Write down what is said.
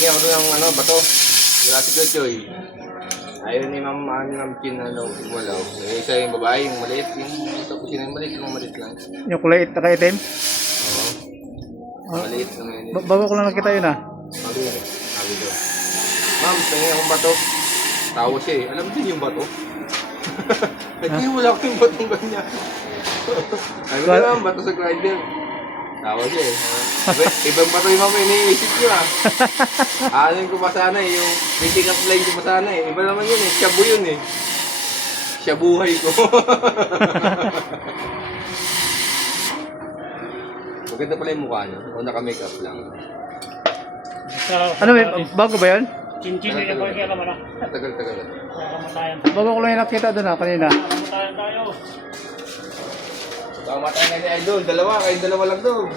Tingin ako doon ng ano, bato. Jurassic World Choy. Ayun ni Ma'am Chin, wala. Isa yung babae, yung maliit. Yung tapos yun yung maliit lang. Yung kulay itim? Oo. Maliit na yun. Bago ko lang nakita yun ah. Sabi doon. Ma'am, tingin akong bato. Tawa siya eh. Alam mo din yung bato? Tingin wala ko yung batong ganyan. Sabi ko naman, bato sa grinder. Tawa siya eh. Ibang bato yung mama, iniisip nyo ah. Ano ko pa sana eh, yung meeting up line ko pa sana eh. Iba naman yun eh, shabu yun eh. Shabuhay ko. Maganda pala yung mukha niya. O naka-makeup lang. Ano bago ba yun? Chin-chin yung ako kaya naman ah. Tagal-tagal. Kamatayan. Bago ko lang yung nakita doon ah, kanina. Kamatayan tayo. Kamatayan nga ni Idol, kayong dalawa lang doon.